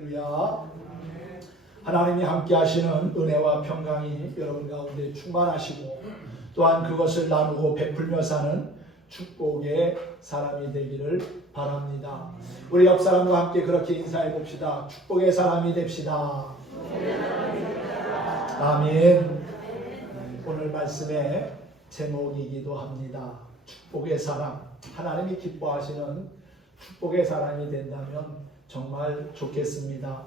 할렐루야. 하나님이 함께 하시는 은혜와 평강이 여러분 가운데 충만하시고 또한 그것을 나누고 베풀며 사는 축복의 사람이 되기를 바랍니다. 우리 옆 사람과 함께 그렇게 인사해 봅시다. 축복의 사람이 됩시다. 아멘. 오늘 말씀의 제목이기도 합니다. 축복의 사람. 하나님이 기뻐하시는 축복의 사람이 된다면 정말 좋겠습니다.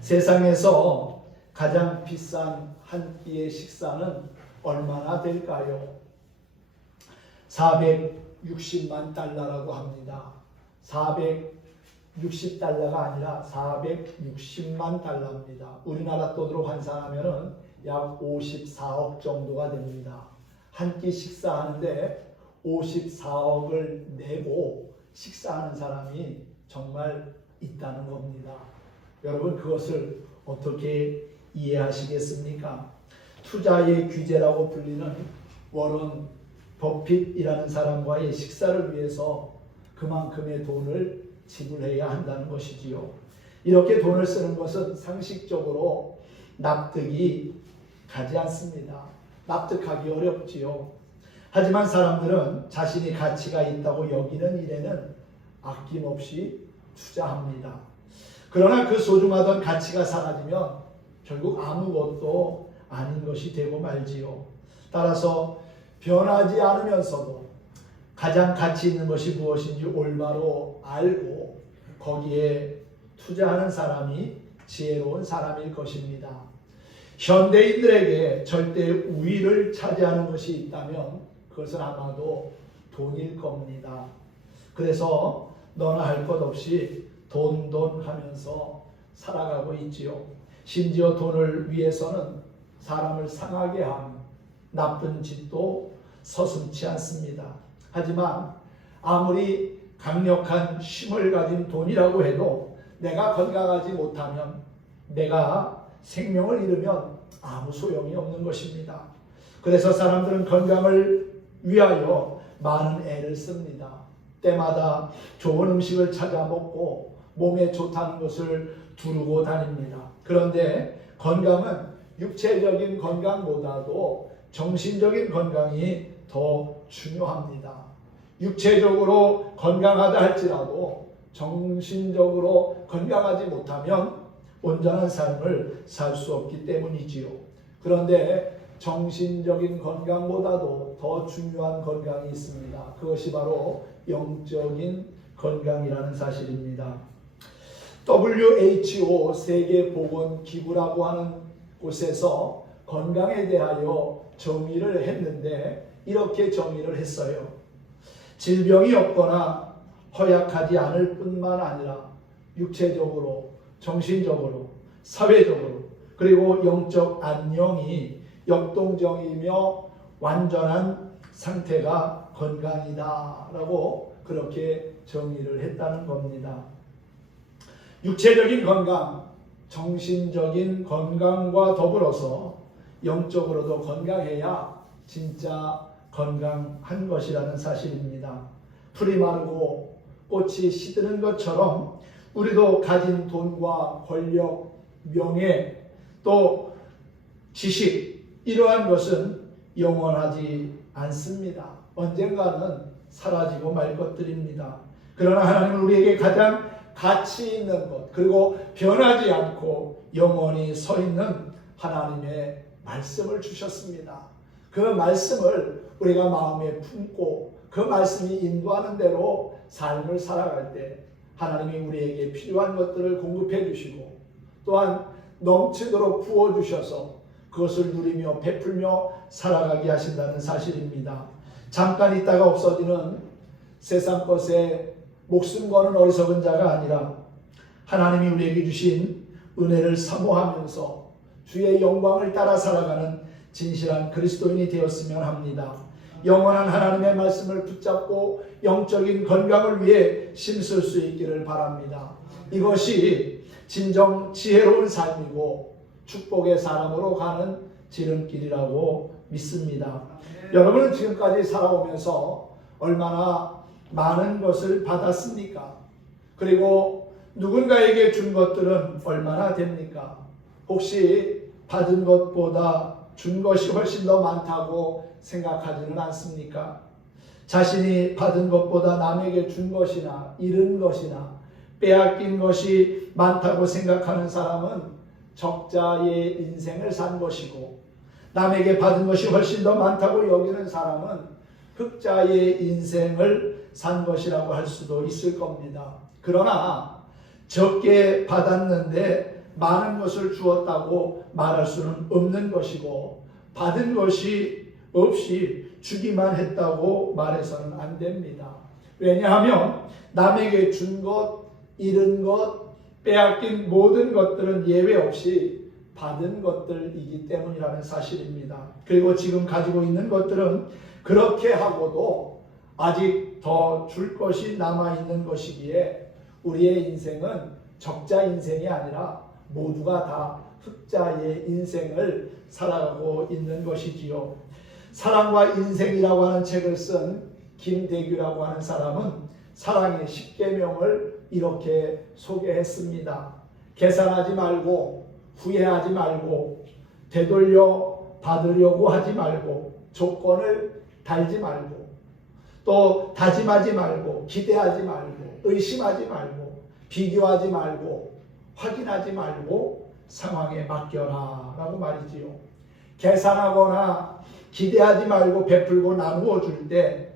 세상에서 가장 비싼 한 끼의 식사는 얼마나 될까요? 460만 달러라고 합니다. 460달러가 아니라 460만 달러입니다. 우리나라 돈으로 환산하면 약 54억 정도가 됩니다. 한 끼 식사하는데 54억을 내고 식사하는 사람이 정말 있다는 겁니다. 여러분 그것을 어떻게 이해하시겠습니까? 투자의 귀재라고 불리는 워런 버핏이라는 사람과의 식사를 위해서 그만큼의 돈을 지불해야 한다는 것이지요. 이렇게 돈을 쓰는 것은 상식적으로 납득이 가지 않습니다. 납득하기 어렵지요. 하지만 사람들은 자신이 가치가 있다고 여기는 일에는 아낌없이 투자합니다. 그러나 그 소중하던 가치가 사라지면 결국 아무것도 아닌 것이 되고 말지요. 따라서 변하지 않으면서도 가장 가치 있는 것이 무엇인지 올바로 알고 거기에 투자하는 사람이 지혜로운 사람일 것입니다. 현대인들에게 절대 우위를 차지하는 것이 있다면 그것은 아마도 돈일 겁니다. 그래서 너나 할 것 없이 돈 하면서 살아가고 있지요. 심지어 돈을 위해서는 사람을 상하게 하는 나쁜 짓도 서슴지 않습니다. 하지만 아무리 강력한 힘을 가진 돈이라고 해도 내가 건강하지 못하면, 내가 생명을 잃으면 아무 소용이 없는 것입니다. 그래서 사람들은 건강을 위하여 많은 애를 씁니다. 때마다 좋은 음식을 찾아 먹고 몸에 좋다는 것을 두르고 다닙니다. 그런데 건강은 육체적인 건강보다도 정신적인 건강이 더 중요합니다. 육체적으로 건강하다 할지라도 정신적으로 건강하지 못하면 온전한 삶을 살 수 없기 때문이지요. 그런데 정신적인 건강보다도 더 중요한 건강이 있습니다. 그것이 바로 영적인 건강이라는 사실입니다. WHO 세계보건기구라고 하는 곳에서 건강에 대하여 정의를 했는데 이렇게 정의를 했어요. 질병이 없거나 허약하지 않을 뿐만 아니라 육체적으로, 정신적으로, 사회적으로 그리고 영적 안녕이 역동적이며 완전한 상태가 건강이다 라고 그렇게 정의를 했다는 겁니다. 육체적인 건강, 정신적인 건강과 더불어서 영적으로도 건강해야 진짜 건강한 것이라는 사실입니다. 풀이 마르고 꽃이 시드는 것처럼 우리도 가진 돈과 권력, 명예, 또 지식, 이러한 것은 영원하지 않습니다. 언젠가는 사라지고 말 것들입니다. 그러나 하나님은 우리에게 가장 가치 있는 것, 그리고 변하지 않고 영원히 서 있는 하나님의 말씀을 주셨습니다. 그 말씀을 우리가 마음에 품고 그 말씀이 인도하는 대로 삶을 살아갈 때 하나님이 우리에게 필요한 것들을 공급해 주시고 또한 넘치도록 부어주셔서 그것을 누리며 베풀며 살아가게 하신다는 사실입니다. 잠깐 있다가 없어지는 세상 것에 목숨 거는 어리석은 자가 아니라 하나님이 우리에게 주신 은혜를 사모하면서 주의 영광을 따라 살아가는 진실한 그리스도인이 되었으면 합니다. 영원한 하나님의 말씀을 붙잡고 영적인 건강을 위해 힘쓸 수 있기를 바랍니다. 이것이 진정 지혜로운 삶이고 축복의 사람으로 가는 지름길이라고 믿습니다. 여러분은 지금까지 살아오면서 얼마나 많은 것을 받았습니까? 그리고 누군가에게 준 것들은 얼마나 됩니까? 혹시 받은 것보다 준 것이 훨씬 더 많다고 생각하지는 않습니까? 자신이 받은 것보다 남에게 준 것이나 잃은 것이나 빼앗긴 것이 많다고 생각하는 사람은 적자의 인생을 산 것이고, 남에게 받은 것이 훨씬 더 많다고 여기는 사람은 흑자의 인생을 산 것이라고 할 수도 있을 겁니다. 그러나 적게 받았는데 많은 것을 주었다고 말할 수는 없는 것이고, 받은 것이 없이 주기만 했다고 말해서는 안 됩니다. 왜냐하면 남에게 준 것, 잃은 것, 빼앗긴 모든 것들은 예외 없이 받은 것들이기 때문이라는 사실입니다. 그리고 지금 가지고 있는 것들은 그렇게 하고도 아직 더 줄 것이 남아있는 것이기에 우리의 인생은 적자 인생이 아니라 모두가 다 흑자의 인생을 살아가고 있는 것이지요. 사랑과 인생이라고 하는 책을 쓴 김대규라고 하는 사람은 사랑의 10계명을 이렇게 소개했습니다. 계산하지 말고, 후회하지 말고, 되돌려 받으려고 하지 말고, 조건을 달지 말고, 또 다짐하지 말고, 기대하지 말고, 의심하지 말고, 비교하지 말고, 확인하지 말고 상황에 맡겨라 라고 말이지요. 계산하거나 기대하지 말고 베풀고 나누어 줄 때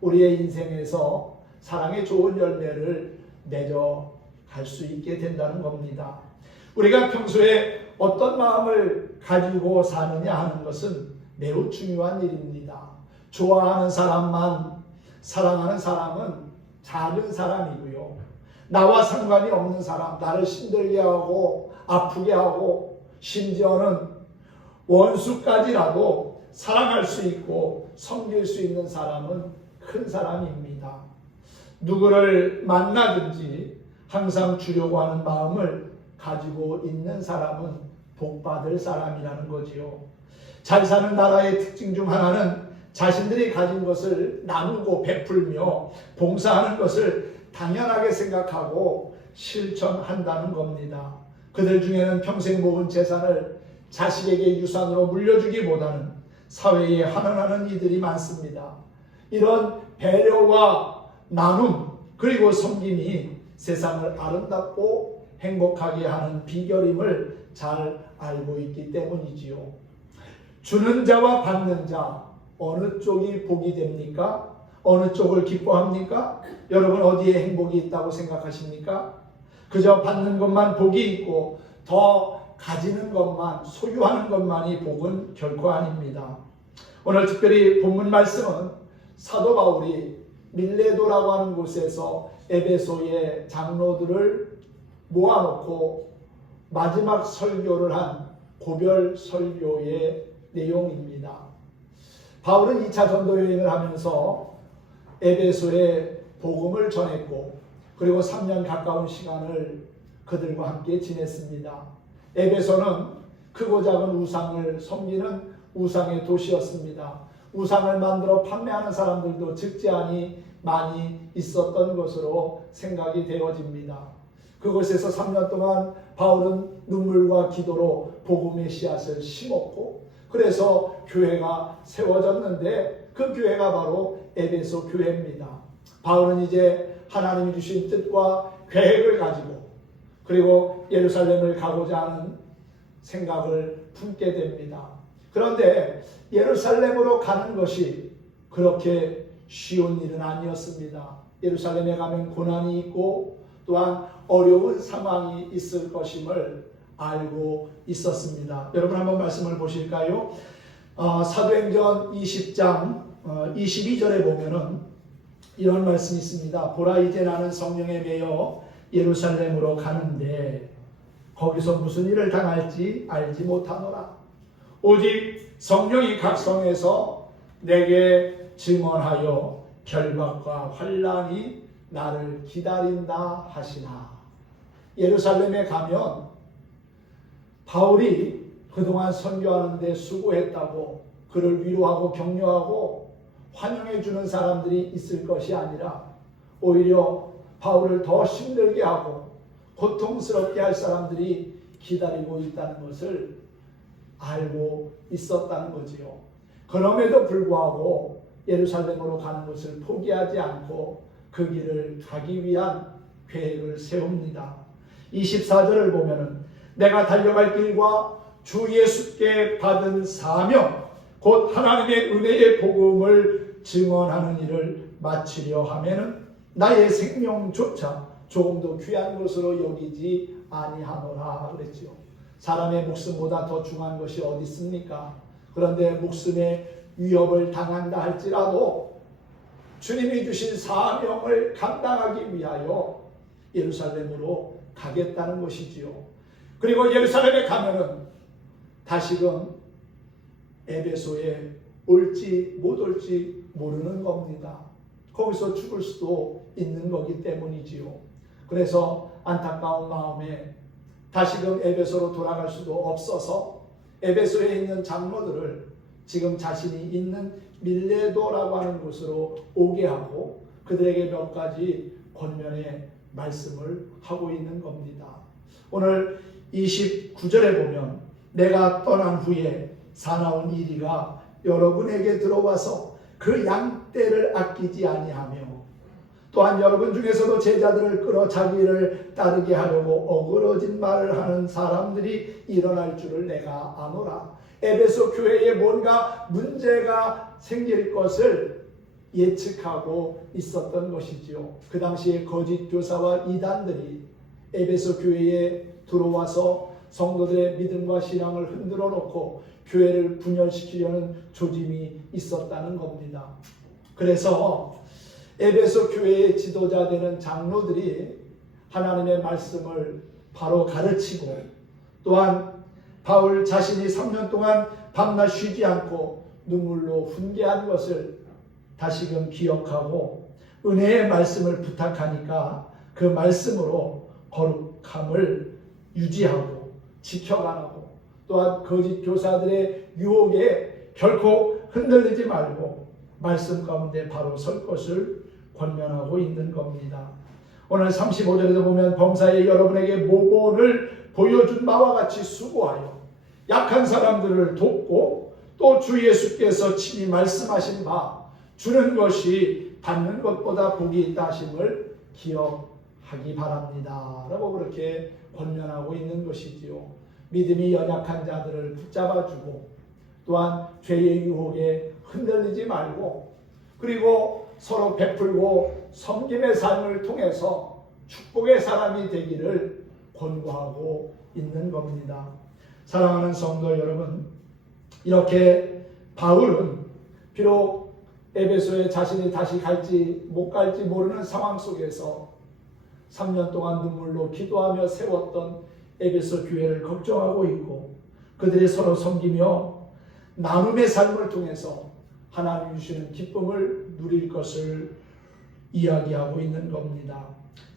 우리의 인생에서 사랑의 좋은 열매를 맺어갈 수 있게 된다는 겁니다. 우리가 평소에 어떤 마음을 가지고 사느냐 하는 것은 매우 중요한 일입니다. 좋아하는 사람만, 사랑하는 사람은 작은 사람이고요. 나와 상관이 없는 사람, 나를 힘들게 하고 아프게 하고 심지어는 원수까지라도 사랑할 수 있고 섬길 수 있는 사람은 큰 사람입니다. 누구를 만나든지 항상 주려고 하는 마음을 가지고 있는 사람은 복받을 사람이라는 거지요. 잘 사는 나라의 특징 중 하나는 자신들이 가진 것을 나누고 베풀며 봉사하는 것을 당연하게 생각하고 실천한다는 겁니다. 그들 중에는 평생 모은 재산을 자식에게 유산으로 물려주기보다는 사회에 환원하는 이들이 많습니다. 이런 배려와 나눔 그리고 섬김이 세상을 아름답고 행복하게 하는 비결임을 잘 알고 있기 때문이지요. 주는 자와 받는 자 어느 쪽이 복이 됩니까? 어느 쪽을 기뻐합니까? 여러분 어디에 행복이 있다고 생각하십니까? 그저 받는 것만 복이 있고 더 가지는 것만, 소유하는 것만이 복은 결코 아닙니다. 오늘 특별히 본문 말씀은 사도 바울이 밀레도라고 하는 곳에서 에베소의 장로들을 모아놓고 마지막 설교를 한 고별 설교의 내용입니다. 바울은 2차 전도 여행을 하면서 에베소에 복음을 전했고 그리고 3년 가까운 시간을 그들과 함께 지냈습니다. 에베소는 크고 작은 우상을 섬기는 우상의 도시였습니다. 우상을 만들어 판매하는 사람들도 적지 않이 많이 있었던 것으로 생각이 되어집니다. 그곳에서 3년 동안 바울은 눈물과 기도로 복음의 씨앗을 심었고 그래서 교회가 세워졌는데 그 교회가 바로 에베소 교회입니다. 바울은 이제 하나님이 주신 뜻과 계획을 가지고 그리고 예루살렘을 가고자 하는 생각을 품게 됩니다. 그런데 예루살렘으로 가는 것이 그렇게 쉬운 일은 아니었습니다. 예루살렘에 가면 고난이 있고 또한 어려운 상황이 있을 것임을 알고 있었습니다. 여러분 한번 말씀을 보실까요? 사도행전 20장 22절에 보면은 이런 말씀이 있습니다. 보라 이제 나는 성령에 매여 예루살렘으로 가는데 거기서 무슨 일을 당할지 알지 못하노라. 오직 성령이 각 성에서 내게 증언하여 결박과 환난이 나를 기다린다 하시나. 예루살렘에 가면 바울이 그동안 선교하는 데 수고했다고 그를 위로하고 격려하고 환영해 주는 사람들이 있을 것이 아니라 오히려 바울을 더 힘들게 하고 고통스럽게 할 사람들이 기다리고 있다는 것을 알고 있었다는 거지요. 그럼에도 불구하고 예루살렘으로 가는 것을 포기하지 않고 그 길을 가기 위한 계획을 세웁니다. 24절을 보면은 내가 달려갈 길과 주 예수께 받은 사명 곧 하나님의 은혜의 복음을 증언하는 일을 마치려 하면은 나의 생명조차 조금도 귀한 것으로 여기지 아니하노라 그랬지요. 사람의 목숨보다 더 중요한 것이 어디 있습니까? 그런데 목숨의 위협을 당한다 할지라도 주님이 주신 사명을 감당하기 위하여 예루살렘으로 가겠다는 것이지요. 그리고 예루살렘에 가면은 다시금 에베소에 올지 못 올지 모르는 겁니다. 거기서 죽을 수도 있는 거기 때문이지요. 그래서 안타까운 마음에 다시금 에베소로 돌아갈 수도 없어서 에베소에 있는 장로들을 지금 자신이 있는 밀레도라고 하는 곳으로 오게 하고 그들에게 몇 가지 권면의 말씀을 하고 있는 겁니다. 오늘 29절에 보면 내가 떠난 후에 사나운 이리가 여러분에게 들어와서 그 양떼를 아끼지 아니하며 또한 여러분 중에서도 제자들을 끌어 자기를 따르게 하려고 어그러진 말을 하는 사람들이 일어날 줄을 내가 아노라. 에베소 교회에 뭔가 문제가 생길 것을 예측하고 있었던 것이지요. 그 당시에 거짓 교사와 이단들이 에베소 교회에 들어와서 성도들의 믿음과 신앙을 흔들어 놓고 교회를 분열시키려는 조짐이 있었다는 겁니다. 그래서 에베소 교회의 지도자 되는 장로들이 하나님의 말씀을 바로 가르치고 또한 바울 자신이 3년 동안 밤낮 쉬지 않고 눈물로 훈계한 것을 다시금 기억하고 은혜의 말씀을 부탁하니까 그 말씀으로 거룩함을 유지하고 지켜가라고 또한 거짓 교사들의 유혹에 결코 흔들리지 말고 말씀 가운데 바로 설 것을 권면하고 있는 겁니다. 오늘 35절에도 보면 범사에 여러분에게 모본을 보여준 바와 같이 수고하여 약한 사람들을 돕고 또 주 예수께서 친히 말씀하신 바 주는 것이 받는 것보다 복이 있다 하심을 기억하기 바랍니다. 라고 그렇게 권면하고 있는 것이지요. 믿음이 연약한 자들을 붙잡아주고 또한 죄의 유혹에 흔들리지 말고 그리고 서로 베풀고 섬김의 삶을 통해서 축복의 사람이 되기를 권고하고 있는 겁니다. 사랑하는 성도 여러분, 이렇게 바울은 비록 에베소에 자신이 다시 갈지 못 갈지 모르는 상황 속에서 3년 동안 눈물로 기도하며 세웠던 에베소 교회를 걱정하고 있고 그들이 서로 섬기며 나눔의 삶을 통해서 하나님 주시는 기쁨을 누릴 것을 이야기하고 있는 겁니다.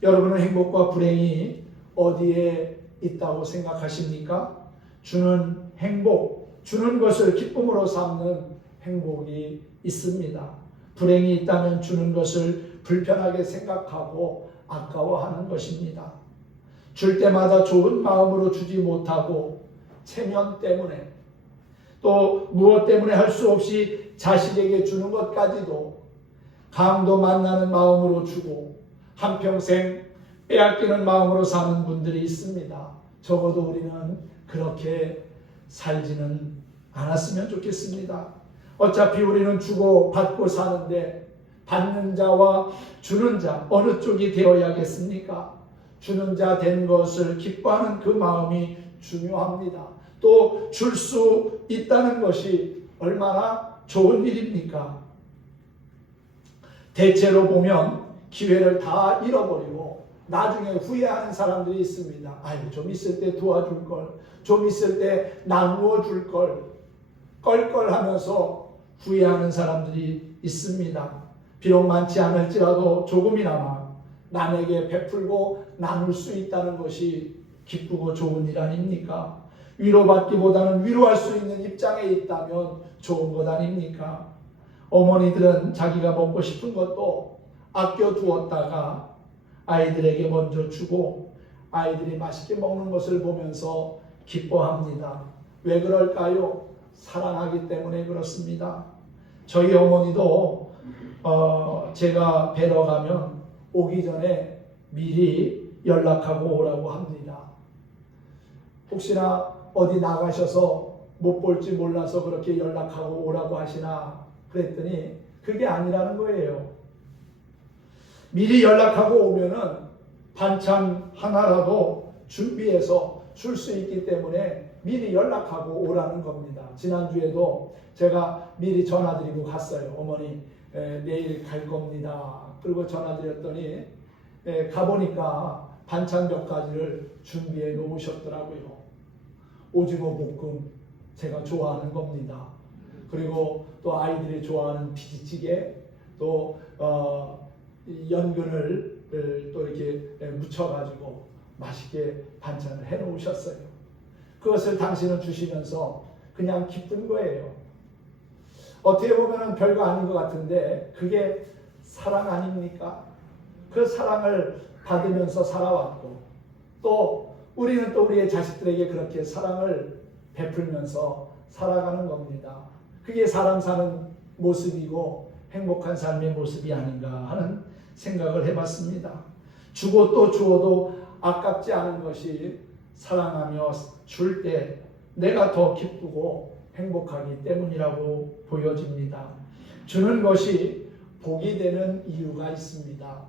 여러분은 행복과 불행이 어디에 있다고 생각하십니까? 주는 행복, 주는 것을 기쁨으로 삼는 행복이 있습니다. 불행이 있다면 주는 것을 불편하게 생각하고 아까워하는 것입니다. 줄 때마다 좋은 마음으로 주지 못하고 체면 때문에 또 무엇 때문에 할 수 없이 자식에게 주는 것까지도 강도 만나는 마음으로 주고 한평생 빼앗기는 마음으로 사는 분들이 있습니다. 적어도 우리는 그렇게 살지는 않았으면 좋겠습니다. 어차피 우리는 주고 받고 사는데 받는 자와 주는 자 어느 쪽이 되어야겠습니까? 주는 자 된 것을 기뻐하는 그 마음이 중요합니다. 또 줄 수 있다는 것이 얼마나 좋은 일입니까? 대체로 보면 기회를 다 잃어버리고 나중에 후회하는 사람들이 있습니다. 아유, 좀 있을 때 도와줄 걸, 좀 있을 때 나누어 줄 걸, 껄껄하면서 후회하는 사람들이 있습니다. 비록 많지 않을지라도 조금이나마 남에게 베풀고 나눌 수 있다는 것이 기쁘고 좋은 일 아닙니까? 위로받기보다는 위로할 수 있는 입장에 있다면 좋은 것 아닙니까? 어머니들은 자기가 먹고 싶은 것도 아껴두었다가 아이들에게 먼저 주고 아이들이 맛있게 먹는 것을 보면서 기뻐합니다. 왜 그럴까요? 사랑하기 때문에 그렇습니다. 저희 어머니도 제가 뵈러 가면 오기 전에 미리 연락하고 오라고 합니다. 혹시나 어디 나가셔서 못 볼지 몰라서 그렇게 연락하고 오라고 하시나 그랬더니 그게 아니라는 거예요. 미리 연락하고 오면은 반찬 하나라도 준비해서 줄 수 있기 때문에 미리 연락하고 오라는 겁니다. 지난주에도 제가 미리 전화드리고 갔어요. 어머니 내일 갈 겁니다. 그리고 전화드렸더니 가보니까 반찬 몇 가지를 준비해 놓으셨더라고요. 오징어 볶음 제가 좋아하는 겁니다. 그리고 또 아이들이 좋아하는 피지찌개, 또 연근을 또 이렇게 묻혀가지고 맛있게 반찬을 해 놓으셨어요. 그것을 당신은 주시면서 그냥 기쁜 거예요. 어떻게 보면 별거 아닌 것 같은데 그게 사랑 아닙니까? 그 사랑을 받으면서 살아왔고 또 우리는 또 우리의 자식들에게 그렇게 사랑을 베풀면서 살아가는 겁니다. 그게 사람 사는 모습이고 행복한 삶의 모습이 아닌가 하는 생각을 해봤습니다. 주고 또 주어도 아깝지 않은 것이 사랑하며 줄 때 내가 더 기쁘고 행복하기 때문이라고 보여집니다. 주는 것이 복이 되는 이유가 있습니다.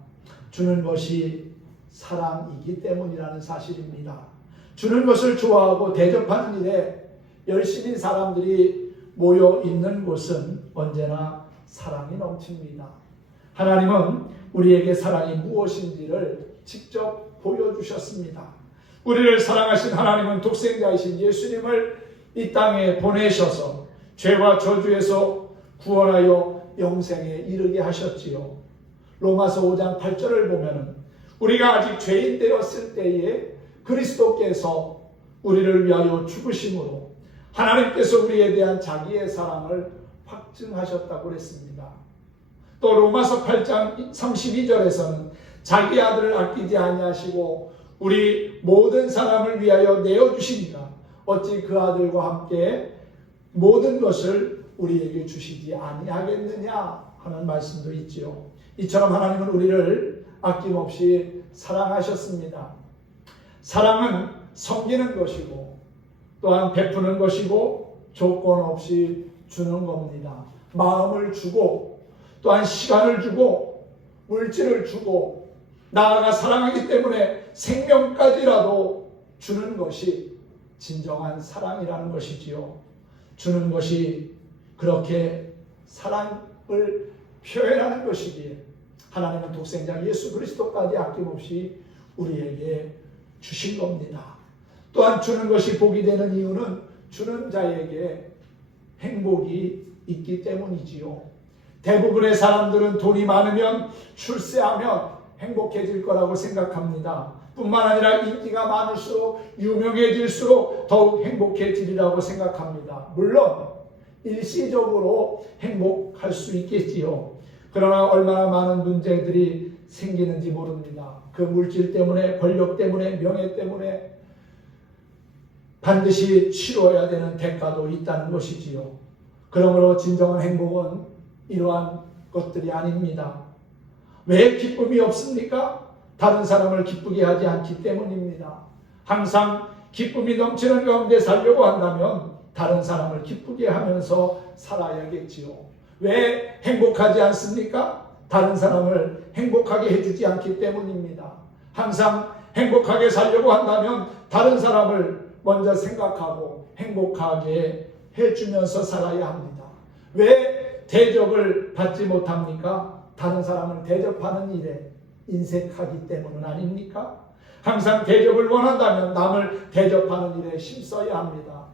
주는 것이 사랑이기 때문이라는 사실입니다. 주는 것을 좋아하고 대접하는 일에 열심히 사람들이 모여 있는 곳은 언제나 사랑이 넘칩니다. 하나님은 우리에게 사랑이 무엇인지를 직접 보여주셨습니다. 우리를 사랑하신 하나님은 독생자이신 예수님을 이 땅에 보내셔서 죄와 저주에서 구원하여 영생에 이르게 하셨지요. 로마서 5장 8절을 보면 우리가 아직 죄인 되었을 때에 그리스도께서 우리를 위하여 죽으심으로 하나님께서 우리에 대한 자기의 사랑을 확증하셨다고 그랬습니다. 또 로마서 8장 32절에서는 자기 아들을 아끼지 아니하시고 우리 모든 사람을 위하여 내어주시니까 어찌 그 아들과 함께 모든 것을 우리에게 주시지 아니하겠느냐 하는 말씀도 있지요. 이처럼 하나님은 우리를 아낌없이 사랑하셨습니다. 사랑은 섬기는 것이고 또한 베푸는 것이고 조건 없이 주는 겁니다. 마음을 주고 또한 시간을 주고 물질을 주고 나아가 사랑하기 때문에 생명까지라도 주는 것이 진정한 사랑이라는 것이지요. 주는 것이 그렇게 사랑을 표현하는 것이기에 하나님은 독생자 예수 그리스도까지 아낌없이 우리에게 주신 겁니다. 또한 주는 것이 복이 되는 이유는 주는 자에게 행복이 있기 때문이지요. 대부분의 사람들은 돈이 많으면 출세하면 행복해질 거라고 생각합니다. 뿐만 아니라 인기가 많을수록 유명해질수록 더욱 행복해지리라고 생각합니다. 물론 일시적으로 행복할 수 있겠지요. 그러나 얼마나 많은 문제들이 생기는지 모릅니다. 그 물질 때문에, 권력 때문에, 명예 때문에 반드시 치러야 되는 대가도 있다는 것이지요. 그러므로 진정한 행복은 이러한 것들이 아닙니다. 왜 기쁨이 없습니까? 다른 사람을 기쁘게 하지 않기 때문입니다. 항상 기쁨이 넘치는 가운데 살려고 한다면 다른 사람을 기쁘게 하면서 살아야겠지요. 왜 행복하지 않습니까? 다른 사람을 행복하게 해주지 않기 때문입니다. 항상 행복하게 살려고 한다면 다른 사람을 먼저 생각하고 행복하게 해주면서 살아야 합니다. 왜 대접을 받지 못합니까? 다른 사람을 대접하는 일에 인색하기 때문은 아닙니까? 항상 대접을 원한다면 남을 대접하는 일에 힘써야 합니다.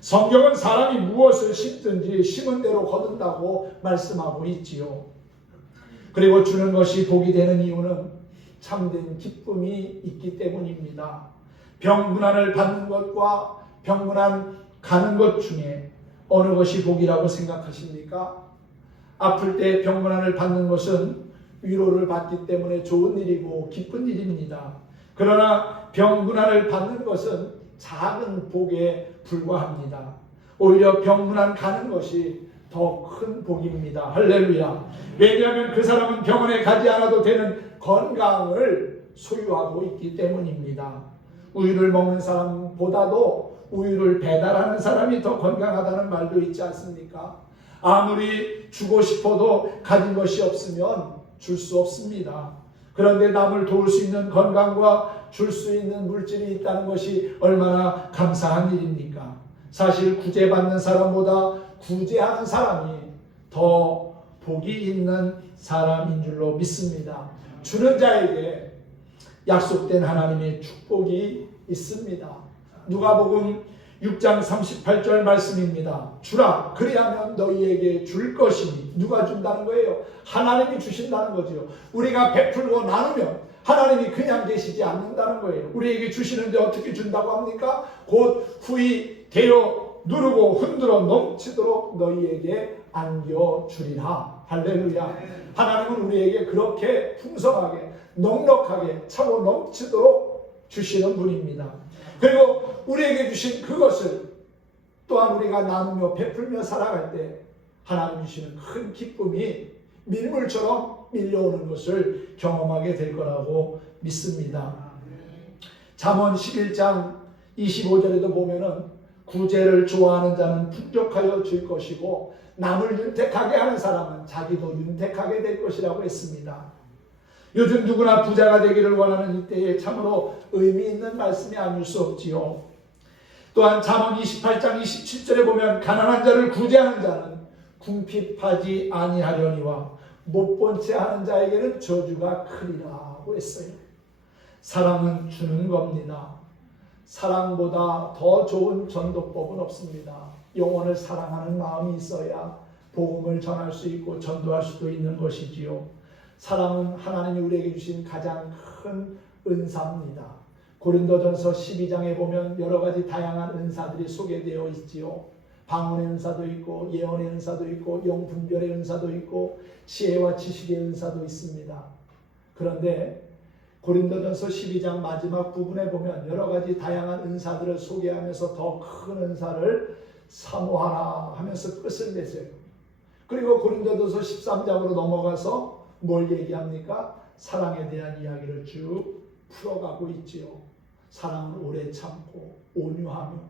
성경은 사람이 무엇을 심든지 심은 대로 거둔다고 말씀하고 있지요. 그리고 주는 것이 복이 되는 이유는 참된 기쁨이 있기 때문입니다. 병문안을 받는 것과 병문안 가는 것 중에 어느 것이 복이라고 생각하십니까? 아플 때 병문안을 받는 것은 위로를 받기 때문에 좋은 일이고 기쁜 일입니다. 그러나 병문안을 받는 것은 작은 복에 불과합니다. 오히려 병문안 가는 것이 더 큰 복입니다. 할렐루야. 왜냐하면 그 사람은 병원에 가지 않아도 되는 건강을 소유하고 있기 때문입니다. 우유를 먹는 사람보다도 우유를 배달하는 사람이 더 건강하다는 말도 있지 않습니까? 아무리 주고 싶어도 가진 것이 없으면 줄 수 없습니다. 그런데 남을 도울 수 있는 건강과 줄 수 있는 물질이 있다는 것이 얼마나 감사한 일입니까? 사실 구제받는 사람보다 구제하는 사람이 더 복이 있는 사람인 줄로 믿습니다. 주는 자에게 약속된 하나님의 축복이 있습니다. 누가복음 6장 38절 말씀입니다. 주라 그리하면 너희에게 줄 것이니. 누가 준다는 거예요? 하나님이 주신다는 거죠. 우리가 베풀고 나누면 하나님이 그냥 계시지 않는다는 거예요. 우리에게 주시는데 어떻게 준다고 합니까? 곧 후히 대어 누르고 흔들어 넘치도록 너희에게 안겨주리라. 할렐루야. 하나님은 우리에게 그렇게 풍성하게 넉넉하게 차고 넘치도록 주시는 분입니다. 그리고 우리에게 주신 그것을 또한 우리가 나누며 베풀며 살아갈 때 하나님 주시는 큰 기쁨이 밀물처럼 밀려오는 것을 경험하게 될 거라고 믿습니다. 잠언 11장 25절에도 보면은 구제를 좋아하는 자는 풍족하여 줄 것이고 남을 윤택하게 하는 사람은 자기도 윤택하게 될 것이라고 했습니다. 요즘 누구나 부자가 되기를 원하는 이때에 참으로 의미 있는 말씀이 아닐 수 없지요. 또한 잠언 28장 27절에 보면 가난한 자를 구제하는 자는 궁핍하지 아니하려니와 못본 채 하는 자에게는 저주가 크리라고 했어요. 사랑은 주는 겁니다. 사랑보다 더 좋은 전도법은 없습니다. 영혼을 사랑하는 마음이 있어야 복음을 전할 수 있고 전도할 수도 있는 것이지요. 사랑은 하나님이 우리에게 주신 가장 큰 은사입니다. 고린도전서 12장에 보면 여러 가지 다양한 은사들이 소개되어 있지요. 방언의 은사도 있고 예언의 은사도 있고 영분별의 은사도 있고 지혜와 지식의 은사도 있습니다. 그런데 고린도전서 12장 마지막 부분에 보면 여러 가지 다양한 은사들을 소개하면서 더 큰 은사를 사모하라 하면서 끝을 맺어요. 그리고 고린도전서 13장으로 넘어가서 뭘 얘기합니까? 사랑에 대한 이야기를 쭉 풀어가고 있지요. 사랑은 오래 참고 온유하며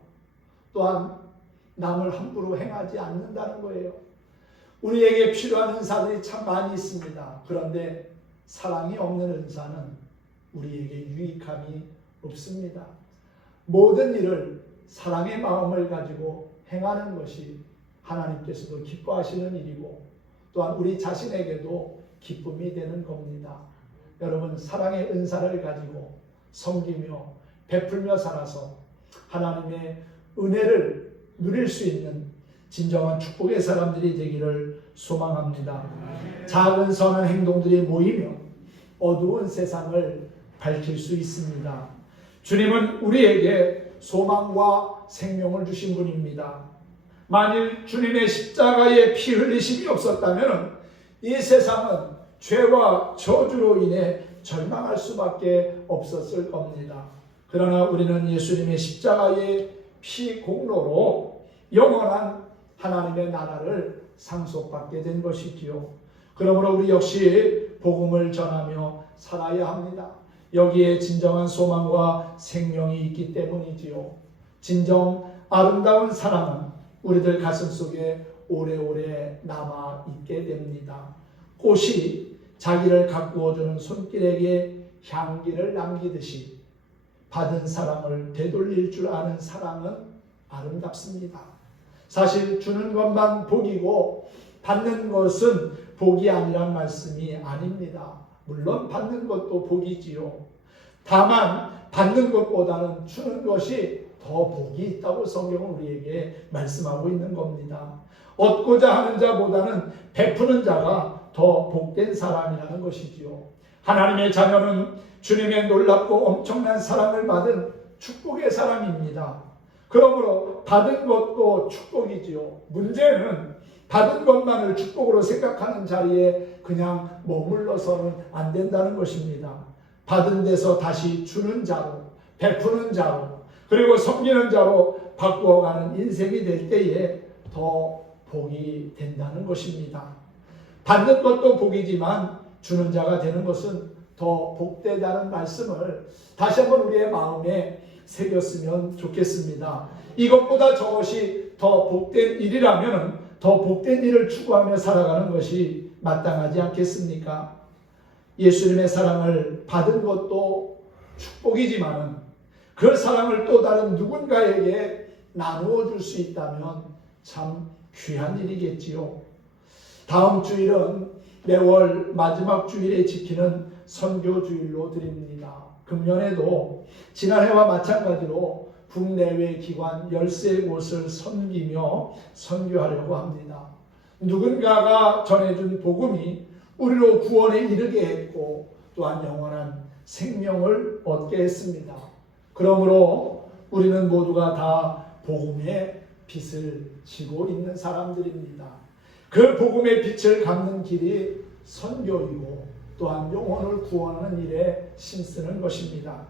또한 남을 함부로 행하지 않는다는 거예요. 우리에게 필요한 은사들이 참 많이 있습니다. 그런데 사랑이 없는 은사는 우리에게 유익함이 없습니다. 모든 일을 사랑의 마음을 가지고 행하는 것이 하나님께서도 기뻐하시는 일이고 또한 우리 자신에게도 기쁨이 되는 겁니다. 여러분 사랑의 은사를 가지고 섬기며 베풀며 살아서 하나님의 은혜를 누릴 수 있는 진정한 축복의 사람들이 되기를 소망합니다. 작은 선한 행동들이 모이며 어두운 세상을 밝힐 수 있습니다. 주님은 우리에게 소망과 생명을 주신 분입니다. 만일 주님의 십자가의 피 흘리심이 없었다면 이 세상은 죄와 저주로 인해 절망할 수밖에 없었을 겁니다. 그러나 우리는 예수님의 십자가의 피 공로로 영원한 하나님의 나라를 상속받게 된 것이지요. 그러므로 우리 역시 복음을 전하며 살아야 합니다. 여기에 진정한 소망과 생명이 있기 때문이지요. 진정 아름다운 사랑은 우리들 가슴 속에 오래오래 남아있게 됩니다. 꽃이 자기를 가꾸어주는 손길에게 향기를 남기듯이 받은 사랑을 되돌릴 줄 아는 사랑은 아름답습니다. 사실 주는 것만 복이고 받는 것은 복이 아니란 말씀이 아닙니다. 물론 받는 것도 복이지요. 다만 받는 것보다는 주는 것이 더 복이 있다고 성경은 우리에게 말씀하고 있는 겁니다. 얻고자 하는 자보다는 베푸는 자가 더 복된 사람이라는 것이지요. 하나님의 자녀는 주님의 놀랍고 엄청난 사랑을 받은 축복의 사람입니다. 그러므로 받은 것도 축복이지요. 문제는 받은 것만을 축복으로 생각하는 자리에 그냥 머물러서는 안 된다는 것입니다. 받은 데서 다시 주는 자로, 베푸는 자로, 그리고 섬기는 자로 바꾸어가는 인생이 될 때에 더 복이 된다는 것입니다. 받는 것도 복이지만 주는 자가 되는 것은 더 복되다는 말씀을 다시 한번 우리의 마음에 새겼으면 좋겠습니다. 이것보다 저것이 더 복된 일이라면 더 복된 일을 추구하며 살아가는 것이 마땅하지 않겠습니까? 예수님의 사랑을 받은 것도 축복이지만 그 사랑을 또 다른 누군가에게 나누어 줄 수 있다면 참 귀한 일이겠지요. 다음 주일은 매월 마지막 주일에 지키는 선교주일로 드립니다. 금년에도 지난해와 마찬가지로 국내외 기관 13곳을 섬기며 선교하려고 합니다. 누군가가 전해준 복음이 우리로 구원에 이르게 했고 또한 영원한 생명을 얻게 했습니다. 그러므로 우리는 모두가 다 복음의 빛을 지고 있는 사람들입니다. 그 복음의 빛을 갚는 길이 선교이고 또한 영혼을 구원하는 일에 힘쓰는 것입니다.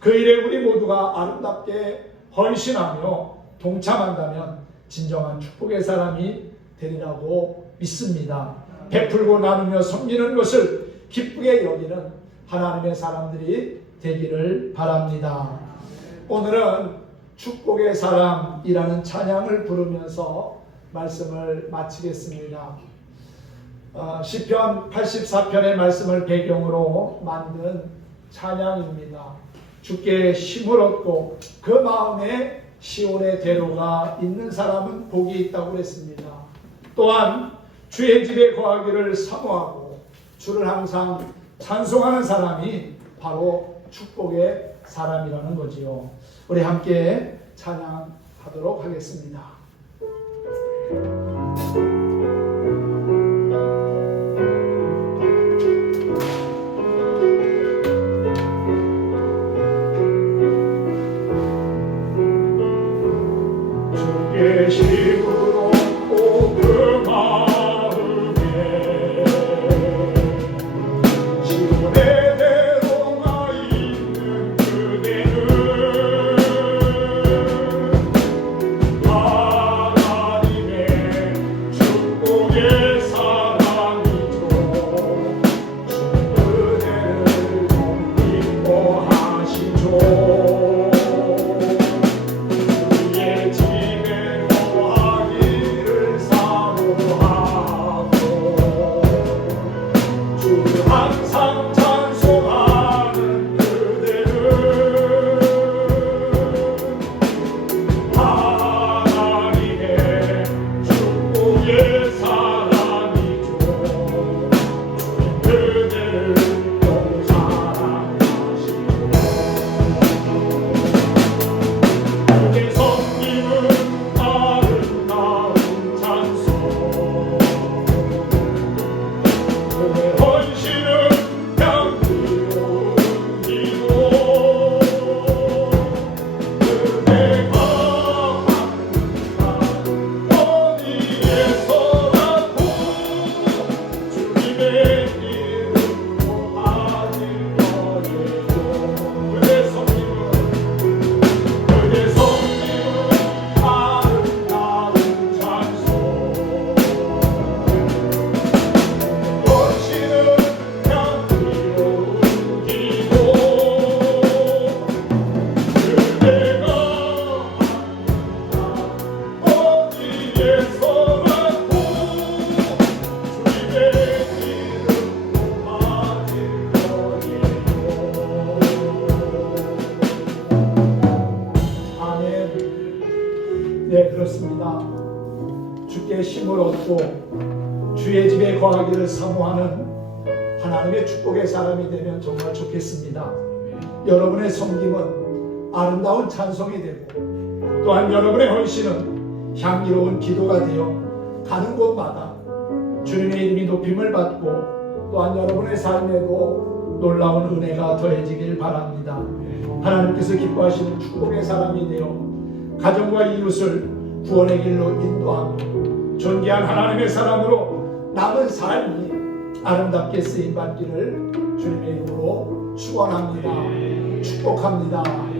그 일에 우리 모두가 아름답게 헌신하며 동참한다면 진정한 축복의 사람이 되리라고 믿습니다. 베풀고 나누며 섬기는 것을 기쁘게 여기는 하나님의 사람들이 되기를 바랍니다. 오늘은 축복의 사람이라는 찬양을 부르면서 말씀을 마치겠습니다. 시편 84편의 말씀을 배경으로 만든 찬양입니다. 주께 힘을 얻고 그 마음에 시온의 대로가 있는 사람은 복이 있다고 했습니다. 또한 주의 집에 거하기를 사모하고 주를 항상 찬송하는 사람이 바로 축복의 사람이라는 거지요. 우리 함께 찬양하도록 하겠습니다. 주의 힘으로 그 마음에 시온의 대로가 있는 그대는 하나님의 축복의 사랑이죠. 주 그대를 기뻐하시죠. 네, 그렇습니다. 주께 힘을 얻고 주의 집에 거하기를 사모하는 하나님의 축복의 사람이 되면 정말 좋겠습니다. 여러분의 섬김은 아름다운 찬송이 되고 또한 여러분의 헌신은 향기로운 기도가 되어 가는 곳마다 주님의 이름이 높임을 받고 또한 여러분의 삶에도 놀라운 은혜가 더해지길 바랍니다. 하나님께서 기뻐하시는 축복의 사람이 되어 가정과 이웃을 구원의 길로 인도하며 존귀한 하나님의 사람으로 남은 삶이 아름답게 쓰임받기를 주님의 이름으로 축원합니다. 축복합니다.